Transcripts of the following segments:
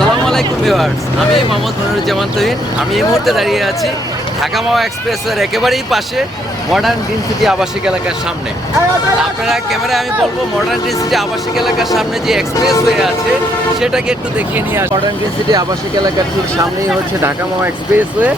আসসালামু আলাইকুম ভিউয়ার্স, আমি মোহাম্মদ মনিরুজ্জামান তহিন। আমি এই মুহূর্তে দাঁড়িয়ে আছি ঢাকা মাওয়া এক্সপ্রেসের একেবারেই পাশে মডার্ন গ্রিন সিটি আবাসিক এলাকার সামনে। আপনারা ক্যামেরায় আমি বলব মডার্ন গ্রিন সিটি আবাসিক এলাকার সামনে যে এক্সপ্রেস হয়ে আছে, সেটাকে একটু দেখিয়ে নিয়ে আসি। মডার্ন গ্রিন সিটি আবাসিক এলাকার ঠিক সামনেই হচ্ছে ঢাকা মাওয়া এক্সপ্রেস ওয়ে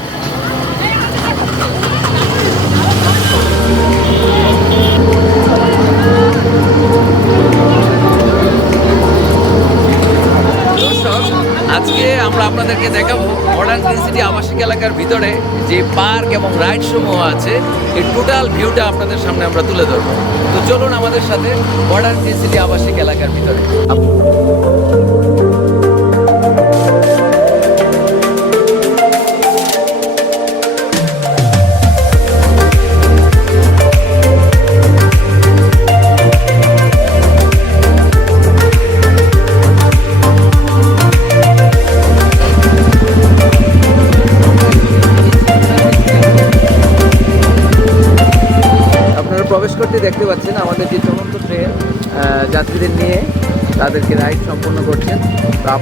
দর্শক আজকে আমরা আপনাদেরকে দেখাবো মডার্ন গ্রিন সিটি আবাসিক এলাকার ভিতরে যে পার্ক এবং রাইড সমূহ আছে, এই টোটাল ভিউটা আপনাদের সামনে আমরা তুলে ধরবো। তো চলুন আমাদের সাথে মডার্ন গ্রিন সিটি আবাসিক এলাকার ভিতরে।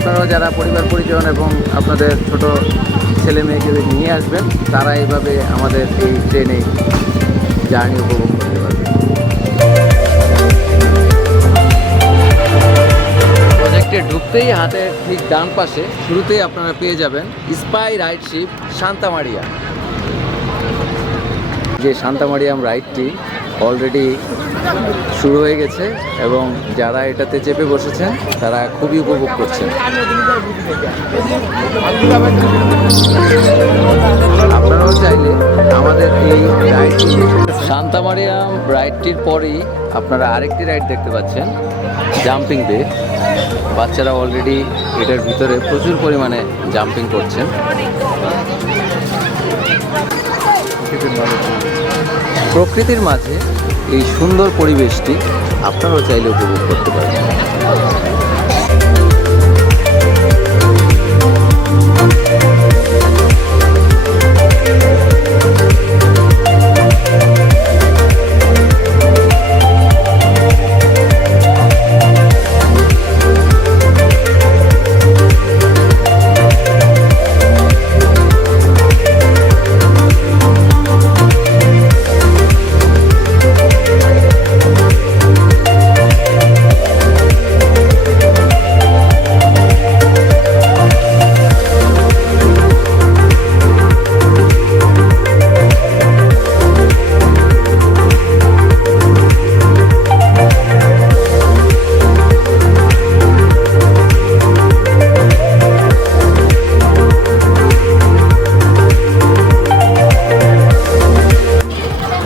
তো আপনারাও যারা পরিবার পরিজন এবং আপনাদের ছোট ছেলে মেয়েকে নিয়ে আসবেন তারা এইভাবে আমাদের এই ট্রেনে জার্নি উপভোগ করতে পারবে। প্রজেক্টে ঢুকতেই হাতের ঠিক ডান পাশে শুরুতেই আপনারা পেয়ে যাবেন স্পাই রাইড শিপ শান্তামারিয়া। যে শান্তামারিয়াম রাইডটি অলরেডি শুরু হয়ে গেছে এবং যারা এটাতে চেপে বসেছেন, তারা খুবই উপভোগ করছেন। আপনারাও চাইলে আমাদের এই রাইডটি শান্তামারিয়াম রাইডটির পরেই আপনারা আরেকটি রাইড দেখতে পাচ্ছেন, জাম্পিং বে। বাচ্চারা অলরেডি এটার ভিতরে প্রচুর পরিমাণে জাম্পিং করছেন। প্রকৃতির মাঝে এই সুন্দর পরিবেশটি আপনারাও চাইলে উপভোগ করতে পারেন।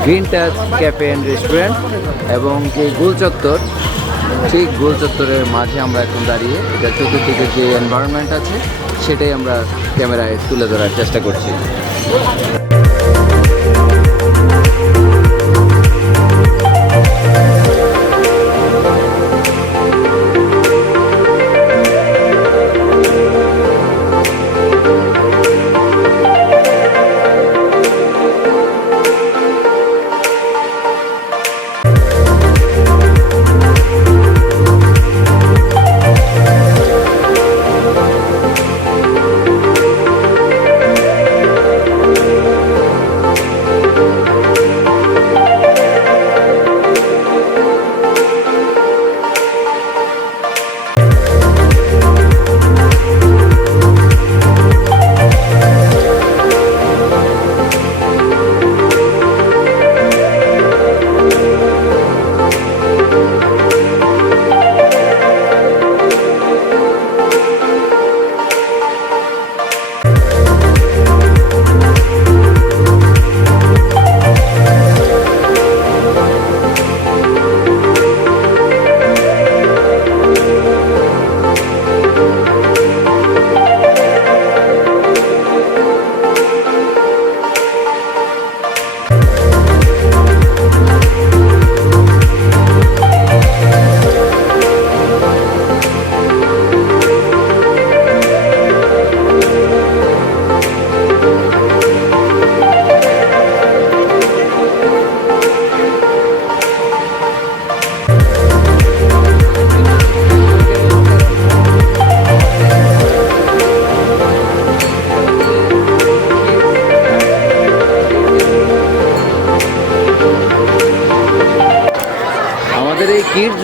Green touch cafe and restaurant এবং যে গোল চত্বর, ঠিক গোল চত্বরের মাঝে আমরা এখন দাঁড়িয়ে, এটা চতুর্দিকে যে এনভায়রনমেন্ট আছে, সেটাই আমরা ক্যামেরায় তুলে ধরার চেষ্টা করছি।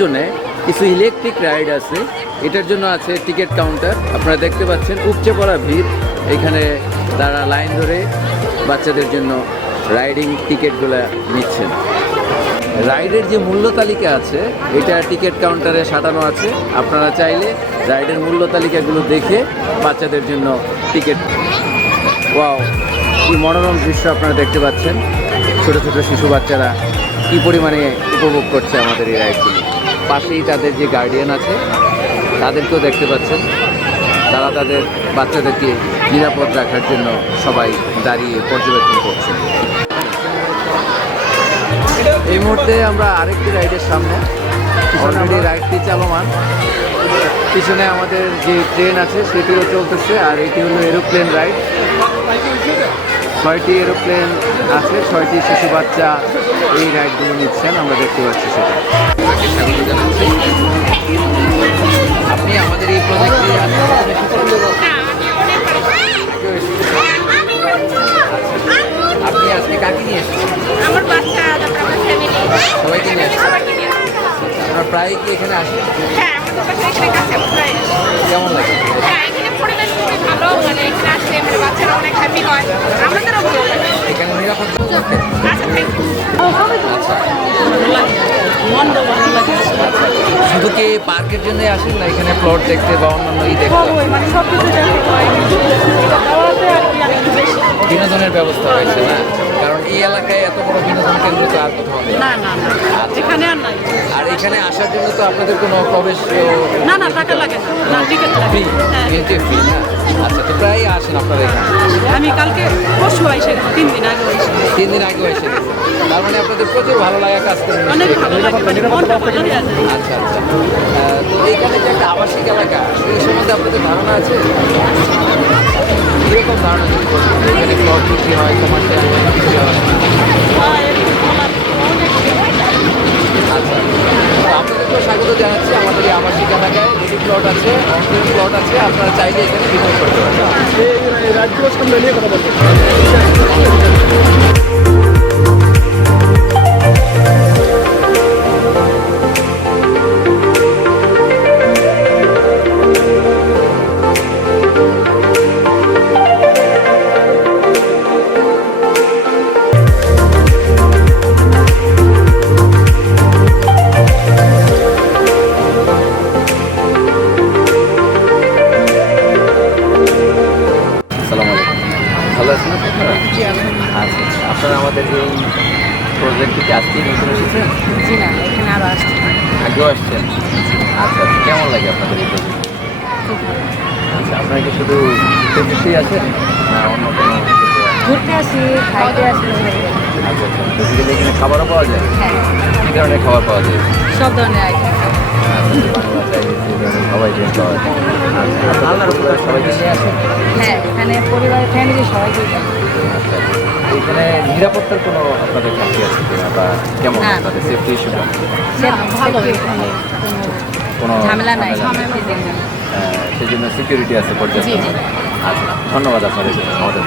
জন্য কিছু ইলেকট্রিক রাইড আছে। এটার জন্য আছে টিকিট কাউন্টার আপনারা দেখতে পাচ্ছেন, উপচে পড়া ভিড়। এখানে তারা লাইন ধরে বাচ্চাদের জন্য রাইডিং টিকিটগুলো নিচ্ছেন। রাইডের যে মূল্য তালিকা আছে, এটা টিকিট কাউন্টারে সাজানো আছে। আপনারা চাইলে রাইডের মূল্য তালিকাগুলো দেখে বাচ্চাদের জন্য টিকিট ওয়াও কি মনোরম দৃশ্য আপনারা দেখতে পাচ্ছেন। ছোট ছোট শিশু বাচ্চারা কি পরিমাণে উপভোগ করছে আমাদের এই রাইডগুলো পাশেই তাদের যে গার্ডিয়ান আছে, তাদেরকেও দেখতে পাচ্ছেন। তারা তাদের বাচ্চাদেরকে নিরাপদ রাখার জন্য সবাই দাঁড়িয়ে পর্যবেক্ষণ করছে। এই মুহূর্তে আমরা আরেকটি রাইডের সামনে। অলরেডি রাইডটি চলমান। পিছনে আমাদের যে ট্রেন আছে, সেটিও চলতেছে, আর এটি হলো এরোপ্লেন রাইড ছয়টি এরোপ্লেন আছে ছয়টি শিশু বাচ্চা এই রাইডগুলো নিচ্ছেন আমরা দেখতে পাচ্ছি সেটা। পার্কের জন্য আসেন না এখানে প্লট দেখতে বা অন্যান্য ই দেখতে মানে বিনোদনের ব্যবস্থা হয়েছে না কারণ এই এলাকায় এত বড় বিনোদন কেন্দ্র তো আর কোথাও নেই। না না না। এখানে আর নাই। আর এখানে আসার জন্য তো আপনাদের কোনো প্রবেশ না না টাকা লাগে না। না টিকিট ফ্রি লাগে হ্যাঁ ফ্রি না? আচ্ছা তো প্রায় আসেন আপনারা এখানে। আমি কালকে পরশু এসে গেছি তিন দিন আগে গেছি। তিন দিন এসে গেছে তার মানে আপনাদের প্রচুর ভালো লাগা কাজ করে অনেক ভালো লাগে মনটা ভালো হয়ে যায় আচ্ছা। আচ্ছা তো এখানে যে একটা আবাসিক এলাকা? এই সম্বন্ধে আপনাদের ধারণা আছে? কীরকম ধারণা এখানে প্লট বিক্রি হয় অনেক আচ্ছা তো আপনাদেরকেও স্বাগত জানাচ্ছি আমাদের এই আবাসিক এলাকায় প্লট আছে অনলাইন প্লট আছে আপনারা চাইলে এখানে বিনিয়োগ করতে পারেন আপনারা আমাদের এই প্রজেক্টটিতে আজকে নতুন এসেছেন? জি না এখানে আরও আসছে। আগেও আসছেন? আচ্ছা আচ্ছা কেমন লাগে আপনাদের এই প্রজেক্ট? আচ্ছা আপনারা কি শুধু ঘুরতে আছেন না অন্য কোনো ঘুরতে আসি খাইতে আসি। আচ্ছা আচ্ছা বেসিক্যালি এখানে খাবারও পাওয়া যায়? হ্যাঁ। কী ধরনের খাবার পাওয়া যায়? সব ধরনের আইটেম আচ্ছা, আচ্ছা আল্লাহর সবাইকে নিয়ে আসেন? হ্যাঁ এখানে পরিবার ফ্যামিলি সবাইকে আচ্ছা আচ্ছা। এখানে নিরাপত্তার কোনো আপনাদের ঘাটতি আছে কিনা বা কেমন আপনাদের সেফটি ইস্যু ভালো কোনো ঝামেলা নাই? আহ, সেই জন্য সিকিউরিটি আছে পর্যাপ্ত। জি, জি। আচ্ছা ধন্যবাদ আপনাদের আমাদের